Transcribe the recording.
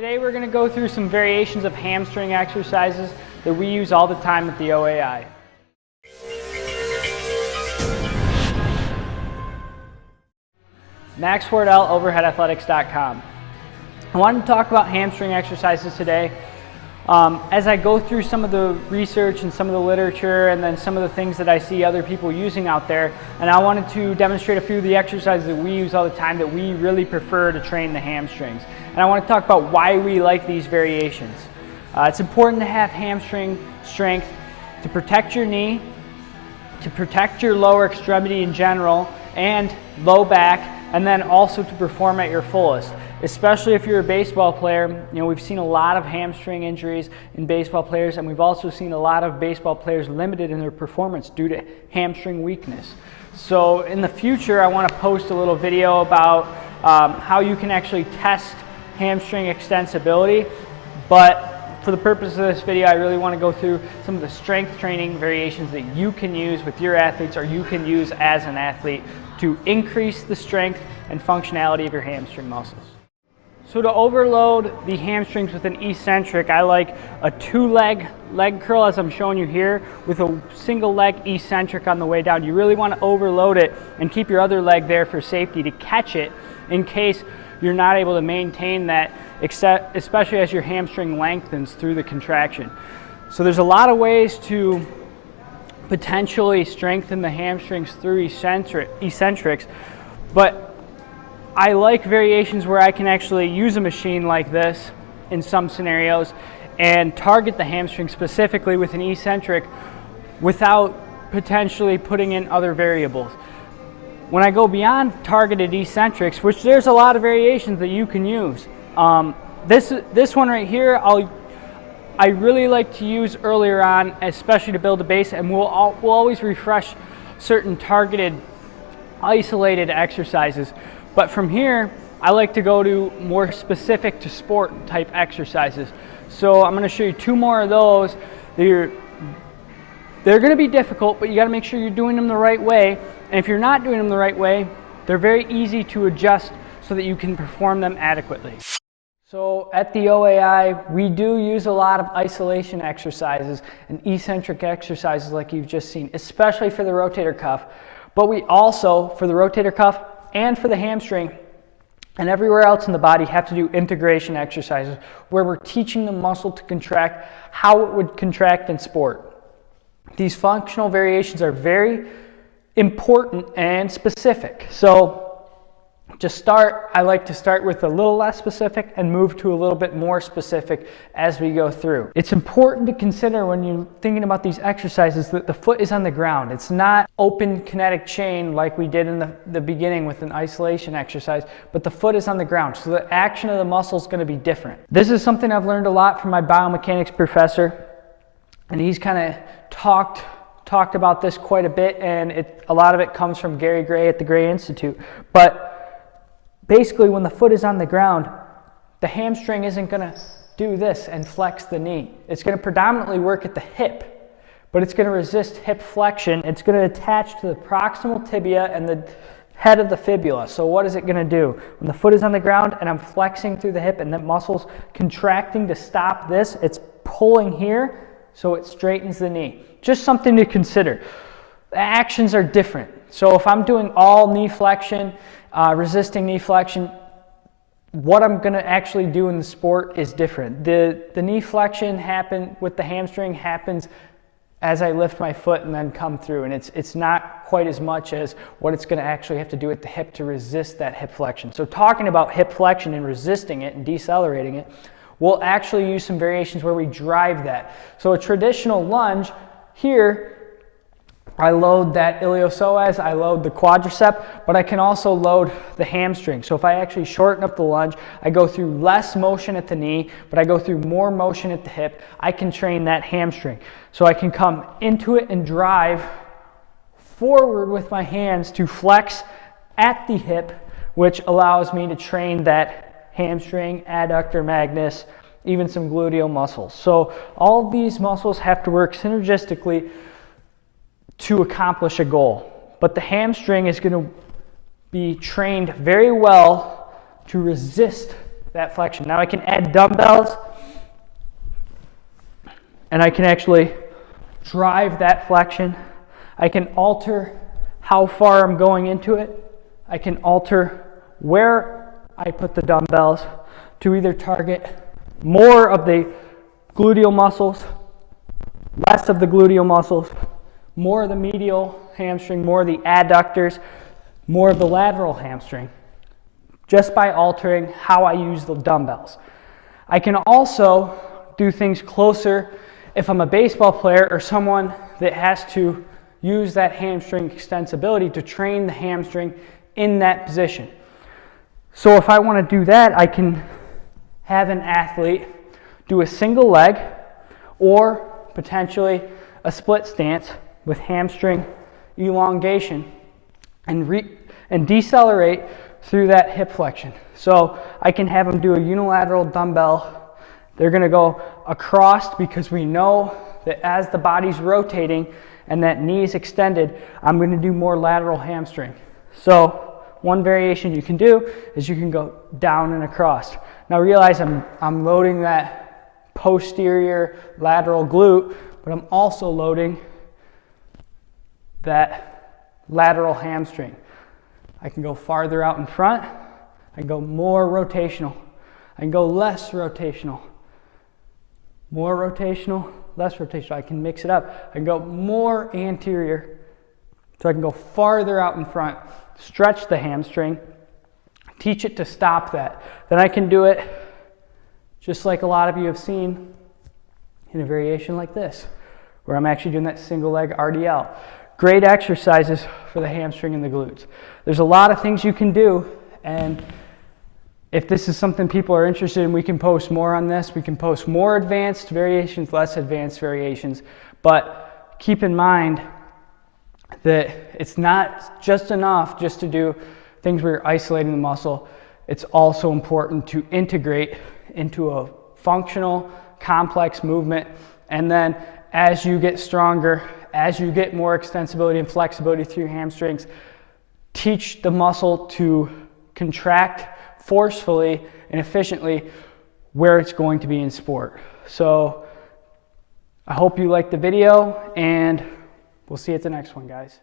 Today we're going to go through some variations of hamstring exercises that we use all the time at the OAI. Max Wardell, overheadathletics.com. I wanted to talk about hamstring exercises today. As I go through some of the research and some of the literature and then some of the things that I see other people using out there, and I wanted to demonstrate a few of the exercises that we use all the time that we really prefer to train the hamstrings. And I want to talk about why we like these variations. It's important to have hamstring strength to protect your knee, to protect your lower extremity in general and low back, and then also to perform at your fullest. Especially if you're a baseball player, you know, we've seen a lot of hamstring injuries in baseball players, and we've also seen a lot of baseball players limited in their performance due to hamstring weakness. So in the future, I want to post a little video about how you can actually test hamstring extensibility, but for the purpose of this video, I really want to go through some of the strength training variations that you can use with your athletes or you can use as an athlete to increase the strength and functionality of your hamstring muscles. So to overload the hamstrings with an eccentric, I like a two-leg leg curl as I'm showing you here with a single leg eccentric on the way down. You really want to overload it and keep your other leg there for safety to catch it in case you're not able to maintain that, especially as your hamstring lengthens through the contraction. So there's a lot of ways to potentially strengthen the hamstrings through eccentrics, but I like variations where I can actually use a machine like this in some scenarios and target the hamstring specifically with an eccentric without potentially putting in other variables. When I go beyond targeted eccentrics, which there's a lot of variations that you can use, this one right here I really like to use earlier on, especially to build a base, and we'll always refresh certain targeted isolated exercises. But from here, I like to go to more specific to sport type exercises. So I'm going to show you two more of those. They're going to be difficult, but you got to make sure you're doing them the right way. And if you're not doing them the right way, they're very easy to adjust so that you can perform them adequately. So at the OAI, we do use a lot of isolation exercises and eccentric exercises like you've just seen, especially for the rotator cuff. But we also, for the rotator cuff and for the hamstring and everywhere else in the body, have to do integration exercises where we're teaching the muscle to contract how it would contract in sport. These functional variations are very important and specific. So I like to start with a little less specific and move to a little bit more specific as we go through. It's important to consider when you're thinking about these exercises that the foot is on the ground. It's not open kinetic chain like we did in the beginning with an isolation exercise, but the foot is on the ground, so the action of the muscle is going to be different. This is something I've learned a lot from my biomechanics professor, and he's kind of talked about this quite a bit, and a lot of it comes from Gary Gray at the Gray Institute. But basically, when the foot is on the ground, the hamstring isn't going to do this and flex the knee. It's going to predominantly work at the hip, but it's going to resist hip flexion. It's going to attach to the proximal tibia and the head of the fibula. So what is it going to do? When the foot is on the ground and I'm flexing through the hip and the muscle's contracting to stop this, it's pulling here so it straightens the knee. Just something to consider. The actions are different. So if I'm doing all knee flexion, resisting knee flexion, what I'm going to actually do in the sport is different. The knee flexion with the hamstring happens as I lift my foot and then come through, and it's not quite as much as what it's going to actually have to do at the hip to resist that hip flexion. So talking about hip flexion and resisting it and decelerating it, we'll actually use some variations where we drive that. So a traditional lunge here, I load that iliopsoas, I load the quadricep, but I can also load the hamstring. So if I actually shorten up the lunge, I go through less motion at the knee, but I go through more motion at the hip, I can train that hamstring. So I can come into it and drive forward with my hands to flex at the hip, which allows me to train that hamstring, adductor magnus, even some gluteal muscles. So all of these muscles have to work synergistically to accomplish a goal. But the hamstring is going to be trained very well to resist that flexion. Now I can add dumbbells and I can actually drive that flexion. I can alter how far I'm going into it. I can alter where I put the dumbbells to either target more of the gluteal muscles, less of the gluteal muscles, more of the medial hamstring, more of the adductors, more of the lateral hamstring, just by altering how I use the dumbbells. I can also do things closer if I'm a baseball player or someone that has to use that hamstring extensibility to train the hamstring in that position. So if I want to do that, I can have an athlete do a single leg or potentially a split stance with hamstring elongation and decelerate through that hip flexion. So I can have them do a unilateral dumbbell. They're going to go across because we know that as the body's rotating and that knee is extended, I'm going to do more lateral hamstring. So one variation you can do is you can go down and across. Now realize I'm loading that posterior lateral glute, but I'm also loading that lateral hamstring. I can go farther out in front. I can go more rotational. I can go less rotational. More rotational, less rotational. I can mix it up. I can go more anterior. So I can go farther out in front, stretch the hamstring, teach it to stop that. Then I can do it just like a lot of you have seen in a variation like this, where I'm actually doing that single leg RDL. Great exercises for the hamstring and the glutes. There's a lot of things you can do, and if this is something people are interested in, we can post more on this. We can post more advanced variations, less advanced variations, but keep in mind that it's not just enough just to do things where you're isolating the muscle. It's also important to integrate into a functional, complex movement, and then as you get stronger, as you get more extensibility and flexibility through your hamstrings, teach the muscle to contract forcefully and efficiently where it's going to be in sport. So I hope you liked the video, and we'll see you at the next one, guys.